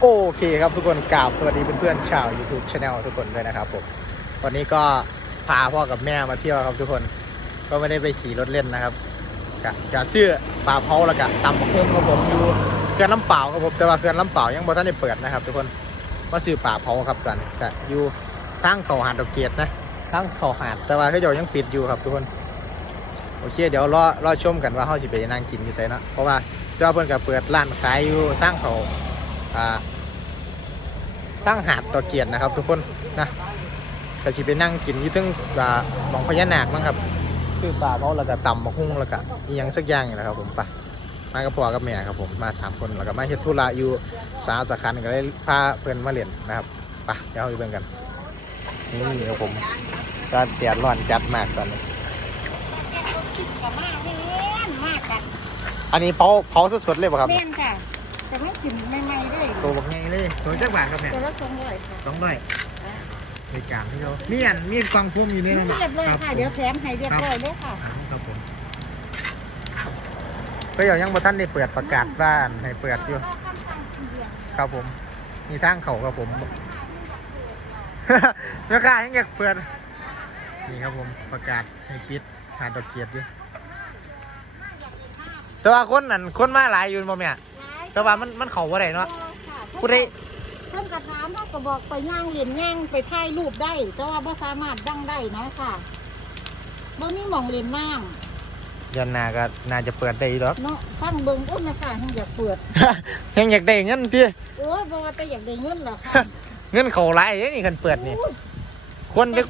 โอเคครับทุกคนกราบสวัสดีเพื่อนๆชาว YouTube Channel ทุกคนด้วยนะครับผมวันนี้ก็พาพ่อกับแม่มาเที่ยวครับทุกคนก็ไม่ได้ไปขี่รถเล่นนะครับกะกะชื่อป่าเผาแล้วกะตำบักหุ่งครับผมอยู่เขื่อนลำเปล่าครับผมแต่ว่าเขื่อนลำเปล่ายังบ่ทันได้เปิดนะครับ ทุกคนมาซื้อป่าเผาครับกันกะอยู่ทางเขาหาดดอกเกียรตินะทางเขาหาดแต่ว่าเขาเจ้ายังปิดอยู่ครับทุกคนโอเคเดี๋ยวรอรอชมกันว่าเขาสิไปนั่งกินอยู่ไสเนาะเพราะว่าเจ้าเพิ่นก็เปิดร้านขายอยู่ทางเขาอ่า ตั้งหาดดอกเกียรตินะครับ ทุกคนนะก็สิไปนั่งกินที่ตึ้งอ่าหมองพญานาคมั้งครับ คือปลาเขาแล้วก็ตำมะฮุ่งแล้วก็อีหยังสักอย่างนี่แหละครับ ผมไปมากับพ่อกับแม่ครับผมมาสามคนแล้วก็มาเฮ็ดธุระอยู่สาสาขันก็เลยพาเพื่อนมาเรียนนะครับไปเดี๋ยวเราไปเบิ่งกันนี่ครับผมก็เดียดร้อนจัดมากตอนนี้อันนี้เผาเผาสดๆเลยป่ะครับเล่นค่ะ แต่ไม่กินใหม่ๆด้วยตัวบักไงเลยตัวจักบาทครับเนี่ยตัวละสองร้อยค่ะสองร้อยในจานที่เรามีอันมีกวางพุ่มอยู่ในนั้นเรียบร้อยค่ะ เดี๋ยวแถมให้เรียบร้อยเลยค่ะอ่าครับผมก็ยังยังบ่ท่านได้เปิดประกาศบ้านให้เปิดอยู่ครับผม มีทางเขาครับผมแม่ค้ายังอยากเปิดนี่ครับผมประกาศให้ปิดหาดดอกเกียรติอยู่แต่ว่าคนนั่นคนมาหลายอยู่บ่แม่ แต่ว่ามันมันเขาบ่ได้เนาะผู้ใดเพิ่นกระถามเขาก็บอกไปย่างเหรียญย่างไปถ่ายรูปได้ แต่ว่าบ่สามารถดังได้นะค่ะบ่มีหม่องเหรียญน้เดือนหน้าก็น่าจะเปิดได้อีกหรอกำเนาะฟังเบิ่งอุ้นนะคะให้อยากเปิดยังอยากได้เงินที่โอ้ยบ่ว่าแต่อยากได้เงินหรอกค่ะเงินเขาหลายเด้นี่คันเปิดนี่อุ้ยคนจะ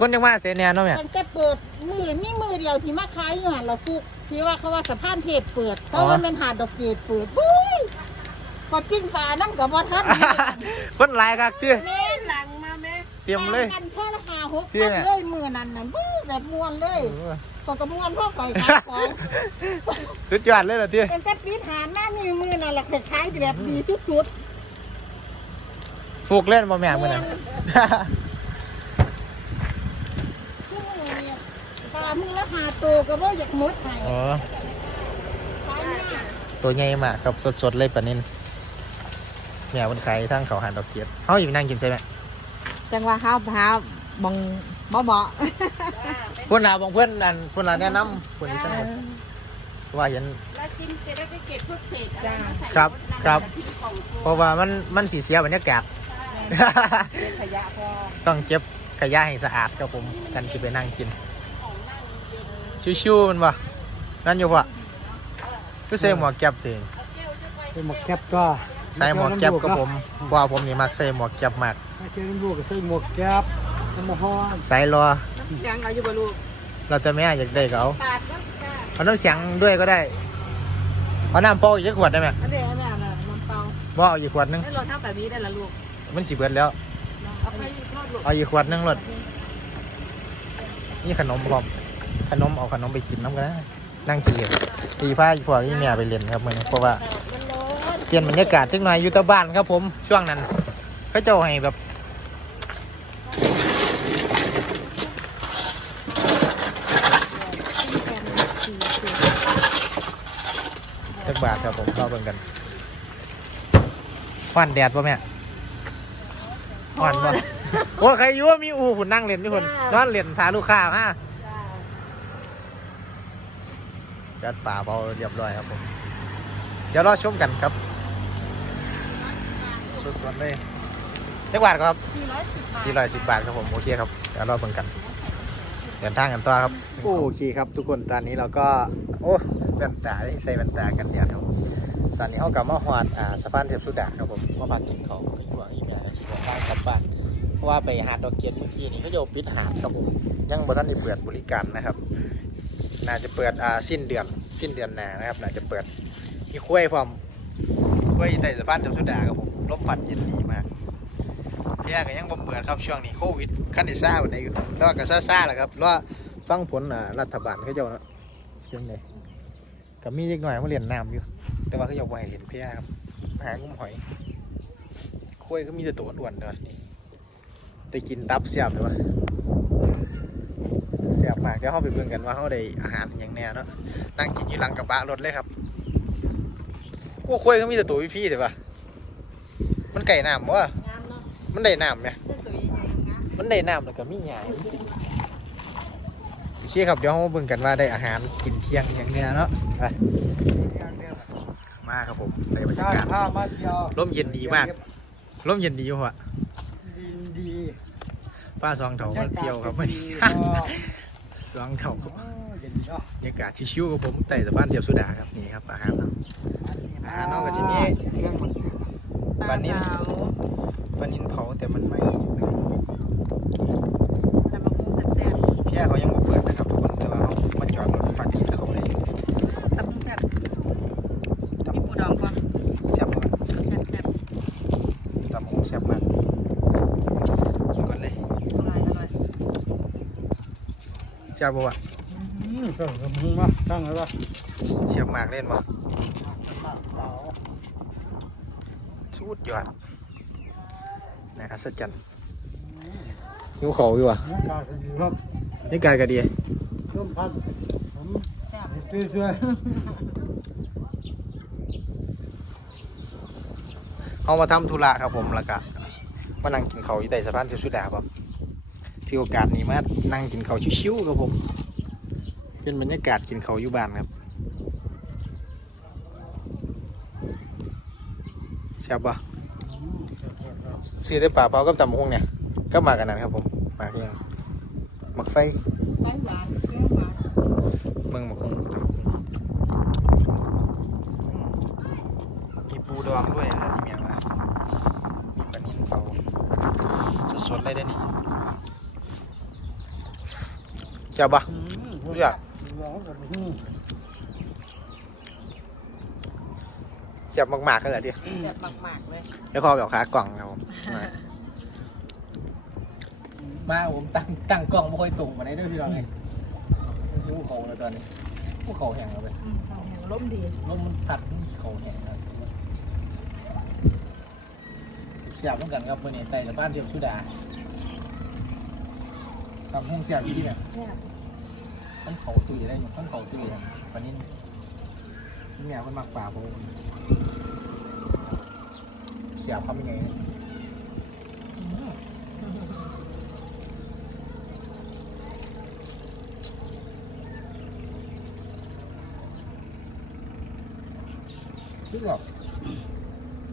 คนจะมาเสียแนวเนาะแม่ตั้งแต่เปิดมือนี่มือเดียวที่มาขายอยู่หันเราฟุกที่ว่าเขาว่าสะพานเทพเปิดเพอ๋อราะว่าเป็นหาดดอกเกดเปิดปุ้ย กดปิ้งปลานั่งกับบ่ทันคนหลายคักที่แม่หลังมาแม่เตรียมเลยกันแค่ละหาหกเตรีพัยนมอะเลยมือนั้นน่ะบู้แบบมวนเลยตกกระมวนพ่อไปขายของสุดยอดเลยเหรอที่เป็นแต่ปีฐานหน้ามีมือนั่นแหละขายแบบดีสุดฟูกเล่นมาแม่เมื่อนั้นๆคือมือเนี่ยปลามือละหาตัวก็บ่อยากหมดให้อ๋อขายเนี่ยตัวใหญ่มากครับสดๆเลยปะนิน แม่คนขายทั้งเขาหันดอกเกียบเขาอยู่นั่งกินใช่ไหมจังว่าข้าวพาวบองบ่เหมาะเพื่อนลาบองเพื่อนนั่นเพื่อนลาแนะนำคนนี้ทั้งหมดว่าเห็นแล้วกินจะได้ไปเก็บพวกเศษอะไรมาใส่ครับครับทิ้งกล่องโฟมเพราะว่ามันมันสีเสียบรรยากาศเป็นขยะพอต้องเก็บขยะให้สะอาดครับผมกันจะไปนั่งกิน ชิวๆมันวะนั่นอยู่ปะก็ใส่หมวกแก๊ปตีเป็นหมวกแคปก็ ใส่หมวกแก๊ปกับผมเพราะว่าผมนี่มักใส่หมวกแก๊ปมากไม่ใช่น้ำลูกก็ใส่หมวกแคปน้ำมะฮอนใส่รอยังเอาอยู่บ่ลูกเราจะไม่อยากได้ก็เอาปาดแล้วจ้าเอาน้ำแข็งด้วยก็ได้เอาน้ำเปล่าอีกขวดได้ไหมอันเดียวแม่น่ะน้ำเปล่าบ่เอาอีกขวดหนึงได้รถเท่าแบบนี้ได้ละลูกมันสิเบิดแล้ว เอาไปทอดลูกเอาอีกขวดหนึงรถนี่ขนมพร้อมขนมเอาขนมไปกินน้ำกันนะนั่งกินเหรียญตีผ้าอีกพวกอีเมียไปเรียนครับมึงเพราะว่ามันร้อน เปลี่ยนบรรยากาศสักหน่อยอยู่แตะบ้านครับผมช่วงนั้นเขาเจ้าให้แบบจักบาทครับผมรอเบิ่งกันฟันแดดป่ะแม่ฟันป่ะโอ้ใครอยุ่ว่ามีอูหุ่นนั่งเล่นทุกคนนอนเล่นพาลูกค้ามาจัดป่าเบาเรียบร้อยครับผม เดี๋ยวรอชมกันครับ สดๆเลยเท่าบาทครับสี่ร้อยสิบบาท410บาทครับผมโอเคครับเดี๋ยวรอเบิ่งกันเดินทางกันต่อครับโอเคครับทุกคนตอนนี้เราก็โอ้แว่นตาใส่แว่นตากันแดดครับตอนนี้เขากลับมาหอดอ่าสะพานเทพสุดาครับผมมาพักกินของอีกหวงอีแม่ชิบะบ้านกลับบ้านเพราะว่าไปหาดดอกเกียรเมื่อกี้นี้เขาจะปิดหาดครับผมยังบ่ทันได้เปิดบริการนะครับ น่าจะเปิดอ่าสิ้นเดือนสิ้นเดือนหน้านะครับ น่าจะเปิดมีคุ้ยพร้อม คุ้ยใต้สะพานเทพสุดาครับผมลมพัดเย็นดีมากเพียก็ยังบ่เปิดครับช่วงนี้โควิดขั้นที่ซ่าวันไหนอยู่แต่ว่าก็ซ่าๆแหละครับรอฟังผลรัฐบาลเขาเจ้าเนาะเช่นไดก็มีเล็กหน่อยมาเรียนน้ำอยู่ แต่ว่าเขาเจ้าบ่ให้เรียนเพียครับหางุ้มหอยคุ้ยก็มีแต่ตัวอ้วนๆเด้อนี่แต่กินตับเสียบเลยวะเสียบมากเดี๋ยวเขาไปเบิ่งกันว่าเขาได้อาหารอย่างแน่เนาะนั่งกินอยู่หลังกระบะรถเลยครับ โอ้คุยก็มีแต่ตัวพี่ๆแต่ว่ามันมันไก่น้ำวะงามเนาะมันได้น้ำไหมเสื้อตัวใหญ่ๆงามมันได้น้ำแล้วก็มีหยาจริงโอเคครับเดี๋ยวเรามาเบิ่งกันว่าได้อาหารกินเที่ยงอย่างเนี้ยเนาะไปมาครับผมในบรรยาได้กาศผ้ามาเที่ยวร่มเย็นดีมากร่มเย็นดีอยู่หัวดีดีป้าสองเถามาเที่ยวครับวันนี้ก็ สองเถาโอ้เย็นดีเนาะบรรยากาศชิวๆกับผมไต่สะพานเดียวสุดาครับนี่ครับอาหารเนาะอาหารนอกจากที่นี่ปลานิ่นเผาปลานินเผาแต่มันไม่แต่บะมูแซ่บพี่เขายังไม่เปิดนะครับทุกคนแต่ว่าเขามาจอดรถฝากกินเขาเลย ๆตำบักแซ่บมีปูดองป่ะ แซ่บมาก แซ่บแซ่บ ตำหงแซ่บมากกินก่อนเลย อร่อยอร่อย แซ่บปะวะอืมเออมึงมาตั้งไว้ว่าแซ่บมากเล่นปะสุดยอดนะอัศจรรย์หิวเขาอยู่ว่ะน้ำตาลดีครับนี่การกระเดียต้มพันผมแซ่บช่วยเขามาทำธุระครับผมแล้วก็มานั่งกินเขาวอยู่ใต้สะพานเทียวสุดาครับ ที่โอกาสนี้มานั่งกินเขาวชิวๆครับผม เป็นบรรยากาศกินเขาวอยู่บ้านครับแซ่บปะซื้อได้ป่าเปล่ากับตำหงเนี่ย ก็มากันนั้นครับผม มาเพียงหมักไฟเมืองหมักหงตำบักหุ่งอืมมีปูดองด้วยอะที่เมียมามีปลานิ่นเผาสดๆเลยเด้นี่ แซ่บปะๆรู้จักอืมแซ่บมากๆกันเลยทีแซ่บมากๆเลยแล้วคอแบบขากล่องครับผมมามาผมตั้งตั้งกล่องไม่ค่อยตรงมาได้ด้วยพี่น้องไงภูเขาเลยตอนนี้ภูเขาแห้งแล้วไปอืมข้าวแห้งล้มดีลมมันพัดเขาแห้งแล้วเสียบต้องกันครับวันนี้ไต่ละบ้านเทียมสุดาทำห้องเสียบที่เนี่ยแซ่บ มันเขาตุยอะได้หมดมันเขาตุยครับวันนี้นี่เนี่ยมันมักป่าผมเสียบเขาเป็นไงเนี่ยอืมคือแบบ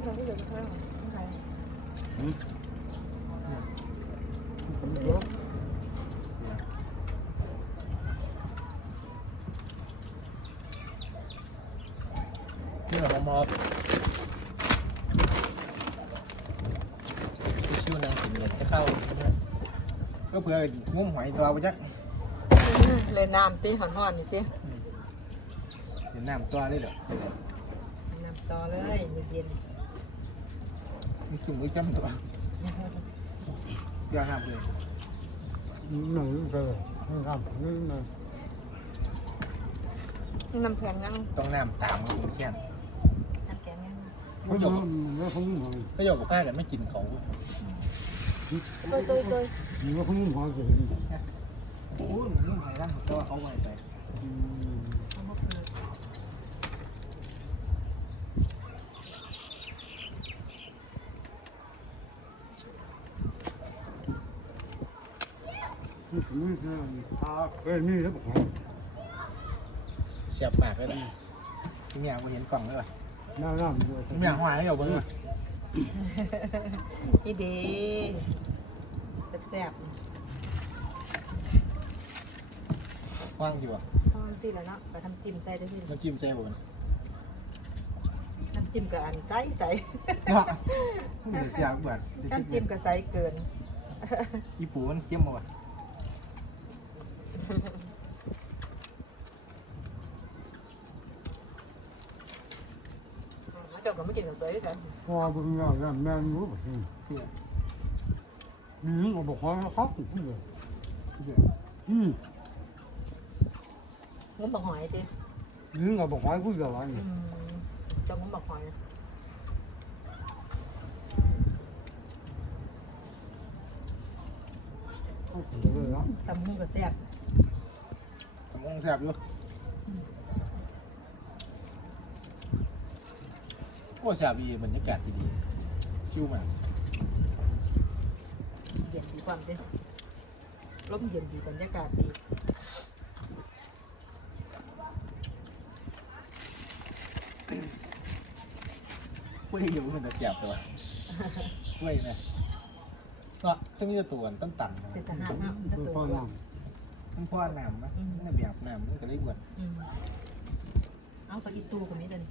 เราก็เหลือข้าวของใคร ผมยก คือแบบมอบชิวๆนางกินเด็ดจะเข้าก็เผื่องุ้มหอยตัวไปจักเลยน้ำตีหอนๆนี่ตีเห็นน้ำตัวได้เหรอน้ำต่อเลยเย็นมีจุ่มมือจ้ำตัวเดี๋ยวน้ำเลยหนึ่งเจอนี่ครับนี่นะๆน้ำแข็งยังต้องน้ำตามมันเขี้ยนน้ำแข็งยัง เขาอยู่แล้วเขาอยู่หอยก็โยกกับข้ากันไม่กินเขาตัวตัวตัวแล้วเขาอยู่หอยเฉยโอ้ยงุ้มหอยร่างก็เอาไว้ไปอืมนี่คือนี่คือตาเคยนี่แล้วบอกเสียบมากเลยนะที่เนี่ยกูเห็นกล่องเลยว่ะห น้าหน้ามันที่เนี่ยหอยให้เราเบิ้งว่ะอีดีแซ่บว่างอยู่อะๆทำสิแล้วเนาะไปทำจิ้มใจได้ที่น้ำจิ้มใจผมน้ำจิ้มกับอันใจใจเนาะมึงจะเสียบเบื่อน้ำจิ้มกับใจเกินญี่ปุ่นมันเข้มมาว่ะ มาจบ กับไม่กินกับใจกันพอบึงเราแล้วแม่รู้แบบนี้นี่เราบอกว่าเขาติดเลยอืมงุ้มบักหอยจีนี่เราบอกว่าผู้ใหญ่อะไรอืมจะงุ้มบักหอยเขาติดเลยนะจำมูกกับแซ่บผมคงแซ่บอยู่ อ้แซ่บดีบรรยากาศดีๆชิวมากเย็นดีความเด้ลมเย็นดีบรรยากาศดีกล้วยอยู่มันจะเสียบตัวกล้วยนะก็ถ้ามีแต่ตัวตั้งตันเป็นทหารเนาะถ้าคือเกิดพ่อว่าน้มันพ่อน้ำนะมันแบบน้ำมันก็เลยบวชอืมเอาไปอีตูกับนี้เดิน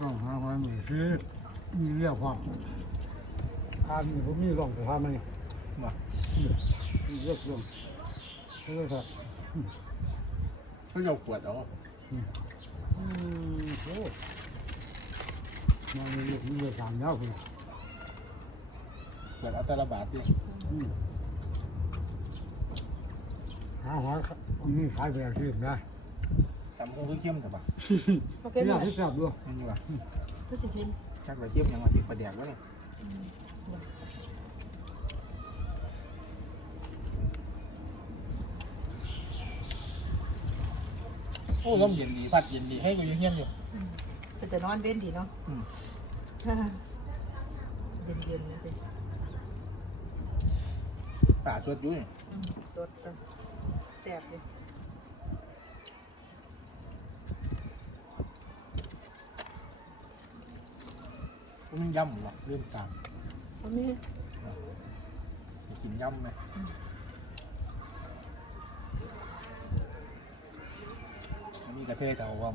ต้องหาความมือซื้อมีเรียกความทานมีผมมีลองแต่ทานไหมบ่มีเรียกลงใช่ไหมครับเพิ่งเอาขวดเอาอืมโอ้มาเรียกมีเรียกสามยาวคุณขวดเอาแต่ละบาทดิอืมหาหอยมีขายแบบที่นะ ตำคงคือเข้มแต่บ่โอเคที่ไหมอยากให้จับด้วยนั่นนี่ว่ะก็จะกินชักไปเข้มยังว่าติดประเดี๋ยววะเนี่ยโอ้ลมเย็นดีพัดเย็นดีให้กูอยู่เฮียนอยู่เป็นแต่นอนเว้นดีเนาะอืมเย็นเย็นๆนะสิป่าชดอยู่นี่อืมสดจังแซ่บเลย มันย่ำหรอเรื่องกลางเอามีจะกินย่ำไหมอันนี้กระเทยเก่าว่ะ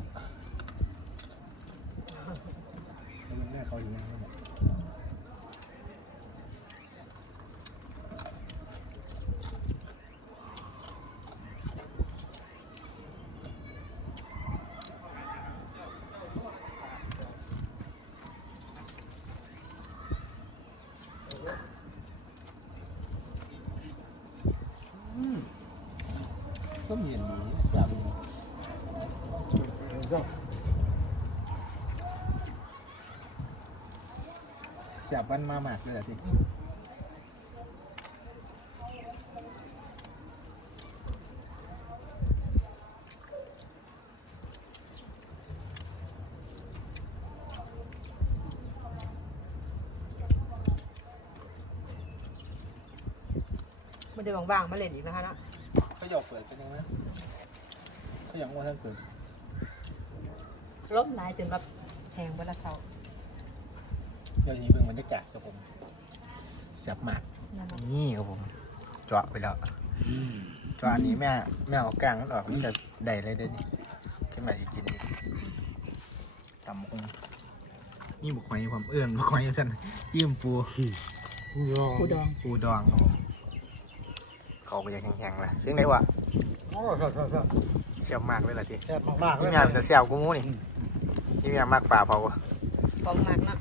แล้วมันแม่เขาอยู่ยังไงเนี่ ยก็มีย่างนี้แบบเจ้าแสบวันมามากเลยอะทีไม่ได้บางๆมาเล่นอีกนะคะ เนาะก็หยอกเปิดกันยังไงก็ยังว่าท่านเปิดลมหลายจนแบบแหงบนละเขาเดี๋ยวนี้เบิ่งบรรยากาศครับผมแสบมากเนี่ยเนาะนี่ครับผมเจาะไปแล้วเจาะอันนี้แม่แม่เอากลางมันออกมันจะได้เลยเด้อนี่ขึ้นมาสิกินนี่ตำคงนี่บุกหอยความเอื้อนบุกหอยสั่นยิ้มปูยอปูดองปูดองครับผม เขาไปยังแข็งๆเลยซึ่งไหนวะโอ้ครับครับครับเสียบมากเลยล่ะทีแซ่บมากๆเลนี่ยแม่มันจะเสียบกูมูนี่นี่แม่มากป่าเผาอะฟองมากเนาะ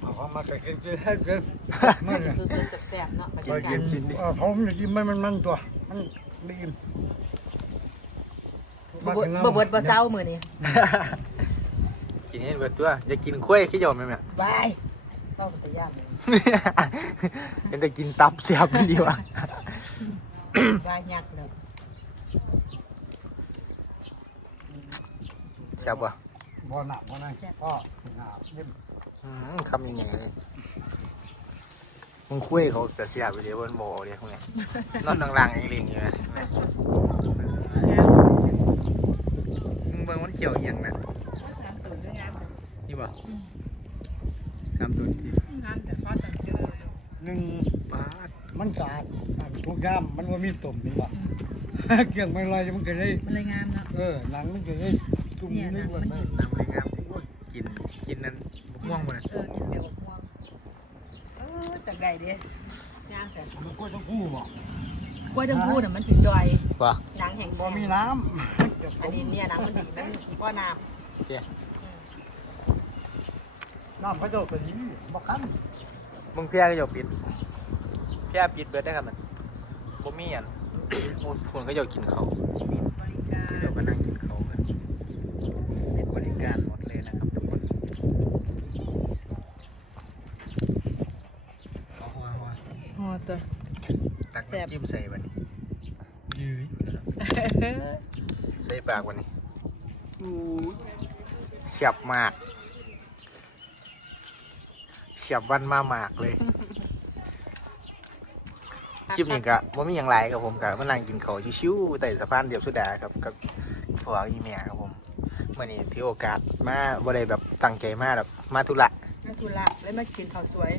เอาของมาใส่กินกินให้กินไม่เลยดูสดๆแซ่บๆเนาะบรรกิยานกากิศนกินดิเออผมจะกินมันมันมันตัว มันไม่อิ่มบ่เบิดบ่เบิดบ่เศร้ามื้อนี้กินให้เบิดตัว อย่ากินกล้วยขี้หยอมไหมแม่บาย ต้องเป็นย่านเลยเป็นแต่กินตับเสียบมันดีวะบายยักษ์เลยเสียบวะบ่หนักบ่นั่นพ่อหนักนิ่มอืมคำยังไงเลยมึงคุยเขาแต่เสียบไปเดี๋ยวบนโบเดี๋ยวพวกเนี้ยนอนดังๆเองเลี้ยงอยู่นะมึงเบิ่งมันเกี่ยวอหย่างนะสามตัวด้วยงามนี่บ่ สามตัวที่งามแต่ฟ้าแต่เจอหนึ่งบาทมันสะอาดอันทุกย่ามมันว่ามีตุ่มเป็นบ่ เกี่ยงไม่ลอยมันก็ได้มันเลยงามเนาะ เออหนังมันก็ได้ตุ่มเนี่ยนี่หนังว่ามันได้กินน้ำเลยงามที่โอ้ยกินกินนั้นบุกม่วงมาเลยเออกินแบบม่วงเออแต่ไก่เด้งามแต่มันก็ต้องคู่บ่กล้วยทั้งคู่น่ะมันสิจอยว่ะหนังแห่งบ่มีน้ำอันนี้เนี่ยหนังมันดีมันก็น้เจ๊ น้ำพระเจ้าก็ดีบ่คันมึงเพี้ยก็อย่าปิดเพี้ยปิดเบิดได้ครับมันบ่มีอันมูลพูนก็อย่ากินเขาวำบริการเดี๋ยวก็นั่งกินเขาวกันเป็นบริการหมดเลยนะครับทุกคนเอาหัวหัวตัวตักแซ่บน้ำจิ้มใส่วันนี้ยืยใส่ปากวันนี้เฉียบมากเฉียบวันมามากเลย คลิปนี้ก็ว่ามีอย่างไรครับผมกับมานั่งกินข้าวชิวๆแต่สะพานเดียวสุดาครับกับพวกอีเมียครับผมเมื่อนี้ที่โอกาสมาบ่ได้แบบตั้งใจมาแบบมาธุระมาทุระแล้วมากินข้าวสวย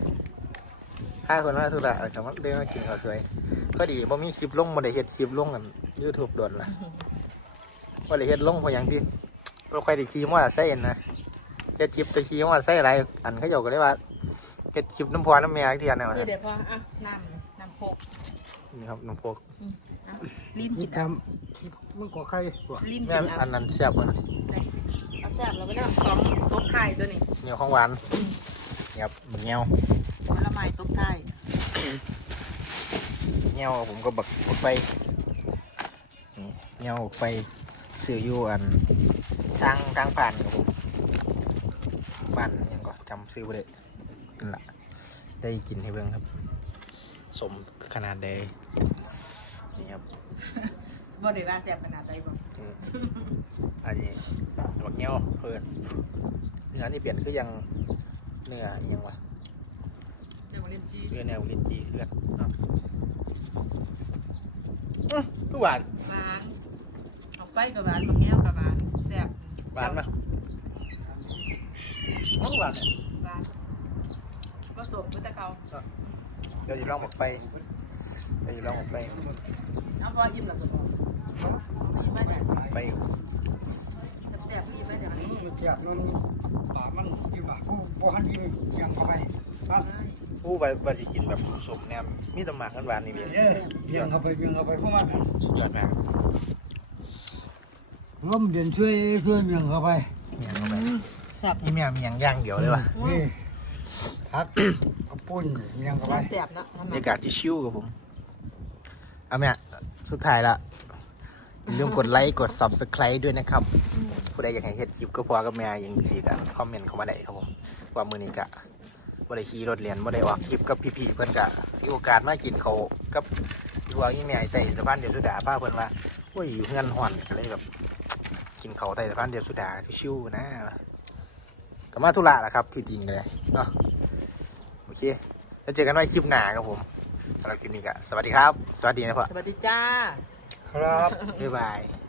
ถ้าคนมาธุระอาจจะมาเดินมากินข้าวสวยพอดีบ่มีคลิปลงบ่ได้เฮ็ดคลิปลงกันยูทูบโดนละบ่ได้เฮ็ดลงเพราะอย่างที่เราค่อยได้ขี่มอเตอร์ไซค์นะเฮ็ดคลิปไปขี่มอเตอร์ไซค์อะไรอันเขาเจ้าก็เลยว่า เฮ็ดคลิปน้ำพอน้ำแม่เทียนเนี่ยนี่เดี๋ยวพออะน้ำน้ำโคกนี่ครับน้ำพวกน้ำลิ้นกินทเอาำมันก็ใครตัวลิ้นแม่กินเอาอันนั้นแซ่บกว่านะใส่เอาแซ่บแล้วก็ได้ของตบไข่ตัวนี้เหนียวของหวานนี่ครับเหนียวผลไม้ตบไข่เงี้ยวผมก็บักบักไปนี่เงี้ยวไปซื้ออยู่อันทางทางผ่านครับผมบ้านยังก็จำซื้อบ่ได้ นั่นแหละได้กินให้เบิ่งครับ สมขนาดใดนี่ครับบ่ได้ว่าแซ่บขนาดใดบ่อืมอันนี้บักเงี้ยวเพิ่นเนื้อนี่เปลี่ยนคือยังเนื้ออิหยังวะเดี๋ยวมาเล่นจีเนื้อแนวลิ้นจีเลือดเนาะอื้อทุกหวาน หวานเอาไฟกับหวานบางแก้วกับหวานแซ่บหวานปะน้องหวานเนี่ยหวาน ผสมกับตะเกาเดี๋ยวอยู่ลองหมกไฟเดี๋ยวอยู่ลองหมกไฟเอาพออิ่มแล้วสุดอิ่มไหมเนี่ยไฟแซ่บๆอิ่มไหมเนี่ยมันเจียบนั่นปากมันกินปากผู้ผู้หันกินยังเข้าไปครับผู้ใบใบสิกินแบบสมๆแนมมีแตหมากกันหวานนี่เดียวเย้เบี่ยงเข้าไปเบี่ยงเข้าไปเพราะมันสุดยอดมากลมเด่นช่วยช่วยเบี่ยงเข้าไปมีอย่างเข้าไปแซ่บนี่แม่มีอย่างย่างเดียวเลยว่ะนี่ พัก เอาปุ้นเบี่ยงเข้าไปแซ่บเนาะบรรยากาศที่ชิวกับผมเอาแม่สุดท้ายละอย่าลืมกดไลค์กด subscribe ด้วยนะครับผู้ใดอยากให้เห็นคลิปก็พอกับแม่อยังสีกันคอมเมนต์เข้ามาได้ครับผมว่ามือนี้กะบ่ได้ขี่รถเรียนบ่ได้ออกคลิปกับพี่ๆเพิ่นกะมีโอกาสมากินเขาวกับทัวร์อีแม่ไต่สะพานเดียวสุดาป้าเพิ่นว่าโอ้ยอยู่เงินห่อนก็เลยแบบกินเขาวไต่สะพานเดียวสุดาชิวๆนะก็มาธุระแหละครับที่จริงเลยเนาะ โอเค แล้วเจอกันใหม่คลิปหน้าครับผมสำหรับคลิปนี้ก็สวัสดีครับ สวัสดีนะพ่อสวัสดีจ้า ครับ บ๊ายบาย